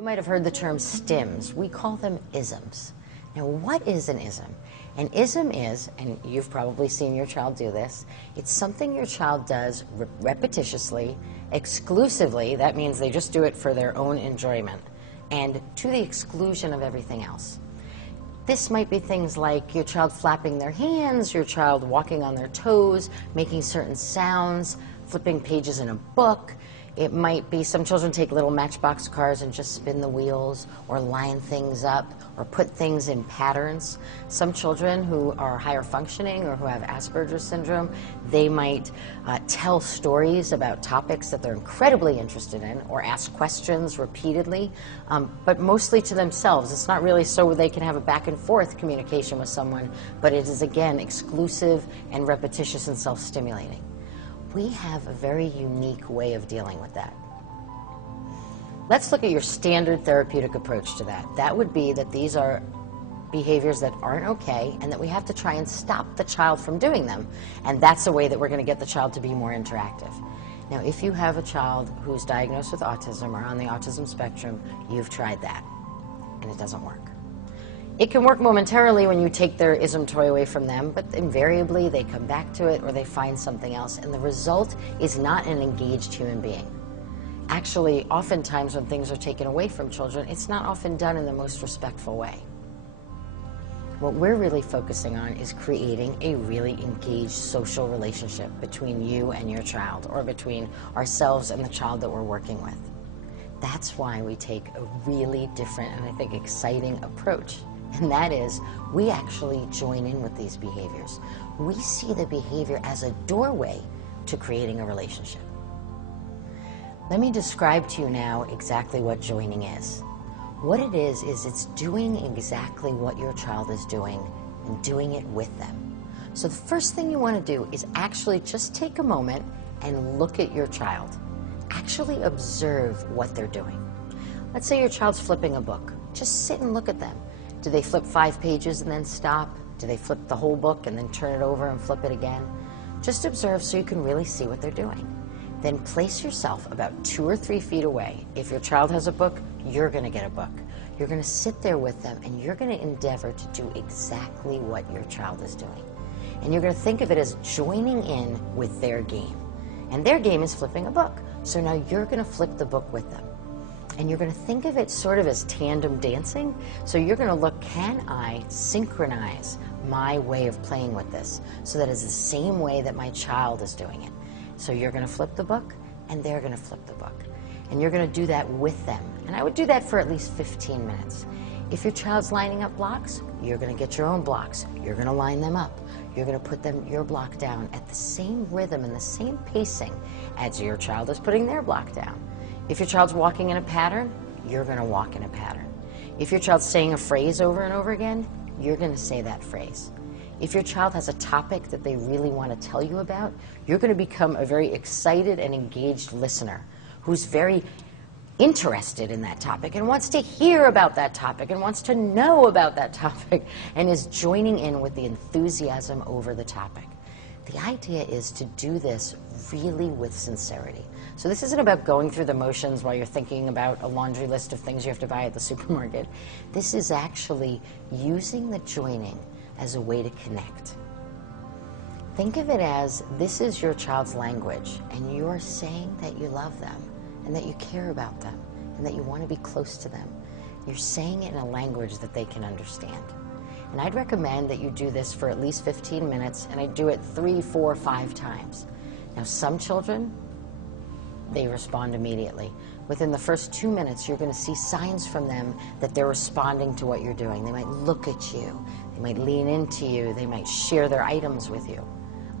You might have heard the term stims. We call them isms. Now, what is an ism? An ism is, and you've probably seen your child do this, it's something your child does repetitiously, exclusively, that means they just do it for their own enjoyment, and to the exclusion of everything else. This might be things like your child flapping their hands, your child walking on their toes, making certain sounds, flipping pages in a book. It might be some children take little matchbox cars and just spin the wheels, or line things up, or put things in patterns. Some children who are higher functioning or who have Asperger's syndrome, they might tell stories about topics that they're incredibly interested in, or ask questions repeatedly, but mostly to themselves. It's not really so they can have a back and forth communication with someone, but it is, again, exclusive and repetitious and self-stimulating. We have a very unique way of dealing with that. Let's look at your standard therapeutic approach to that. That would be that these are behaviors that aren't okay and that we have to try and stop the child from doing them. And that's a way that we're going to get the child to be more interactive. Now, if you have a child who's diagnosed with autism or on the autism spectrum, you've tried that, and it doesn't work. It can work momentarily when you take their ism toy away from them, but invariably they come back to it or they find something else, and the result is not an engaged human being. Actually, oftentimes when things are taken away from children, it's not often done in the most respectful way. What we're really focusing on is creating a really engaged social relationship between you and your child, or between ourselves and the child that we're working with. That's why we take a really different and I think exciting approach. And that is, we actually join in with these behaviors. We see the behavior as a doorway to creating a relationship. Let me describe to you now exactly what joining is. What it is it's doing exactly what your child is doing and doing it with them. So the first thing you want to do is actually just take a moment and look at your child. Actually observe what they're doing. Let's say your child's flipping a book. Just sit and look at them. Do they flip 5 pages and then stop? Do they flip the whole book and then turn it over and flip it again? Just observe so you can really see what they're doing. Then place yourself about 2 or 3 feet away. If your child has a book, you're going to get a book. You're going to sit there with them and you're going to endeavor to do exactly what your child is doing. And you're going to think of it as joining in with their game. And their game is flipping a book. So now you're going to flip the book with them. And you're going to think of it sort of as tandem dancing. So you're going to look, can I synchronize my way of playing with this so that it's the same way that my child is doing it? So you're going to flip the book, and they're going to flip the book. And you're going to do that with them. And I would do that for at least 15 minutes. If your child's lining up blocks, you're going to get your own blocks. You're going to line them up. You're going to put your block down at the same rhythm and the same pacing as your child is putting their block down. If your child's walking in a pattern, you're going to walk in a pattern. If your child's saying a phrase over and over again, you're going to say that phrase. If your child has a topic that they really want to tell you about, you're going to become a very excited and engaged listener who's very interested in that topic and wants to hear about that topic and wants to know about that topic and is joining in with the enthusiasm over the topic. The idea is to do this really with sincerity. So this isn't about going through the motions while you're thinking about a laundry list of things you have to buy at the supermarket. This is actually using the joining as a way to connect. Think of it as this is your child's language, and you're saying that you love them and that you care about them and that you want to be close to them. You're saying it in a language that they can understand. And I'd recommend that you do this for at least 15 minutes, and I do it 3, 4, 5 times. Now, some children, they respond immediately. Within the first 2 minutes, you're going to see signs from them that they're responding to what you're doing. They might look at you. They might lean into you. They might share their items with you.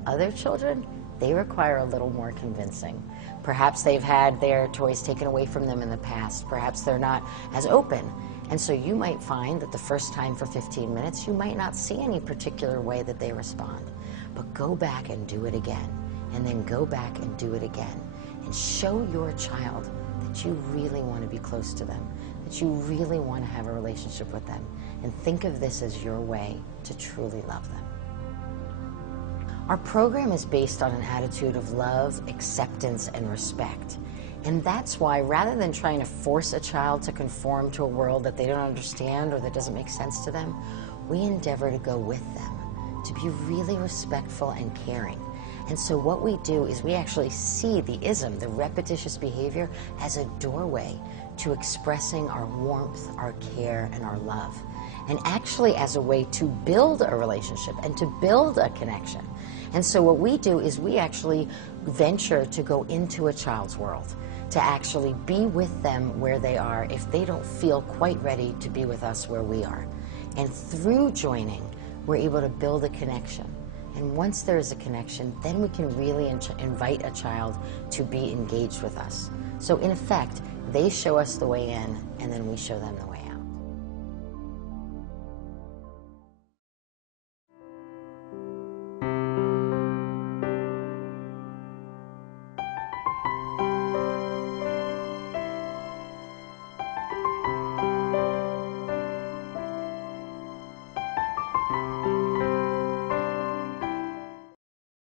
Other children, they require a little more convincing. Perhaps they've had their toys taken away from them in the past. Perhaps they're not as open. And so you might find that the first time for 15 minutes, you might not see any particular way that they respond. But go back and do it again. And then go back and do it again. And show your child that you really want to be close to them, that you really want to have a relationship with them. And think of this as your way to truly love them. Our program is based on an attitude of love, acceptance, and respect. And that's why, rather than trying to force a child to conform to a world that they don't understand or that doesn't make sense to them, we endeavor to go with them, to be really respectful and caring. And so what we do is we actually see the ism, the repetitious behavior, as a doorway to expressing our warmth, our care, and our love. And actually as a way to build a relationship and to build a connection. And so what we do is we actually venture to go into a child's world, to actually be with them where they are if they don't feel quite ready to be with us where we are. And through joining, we're able to build a connection. And once there is a connection, then we can really invite a child to be engaged with us. So in effect, they show us the way in, and then we show them the way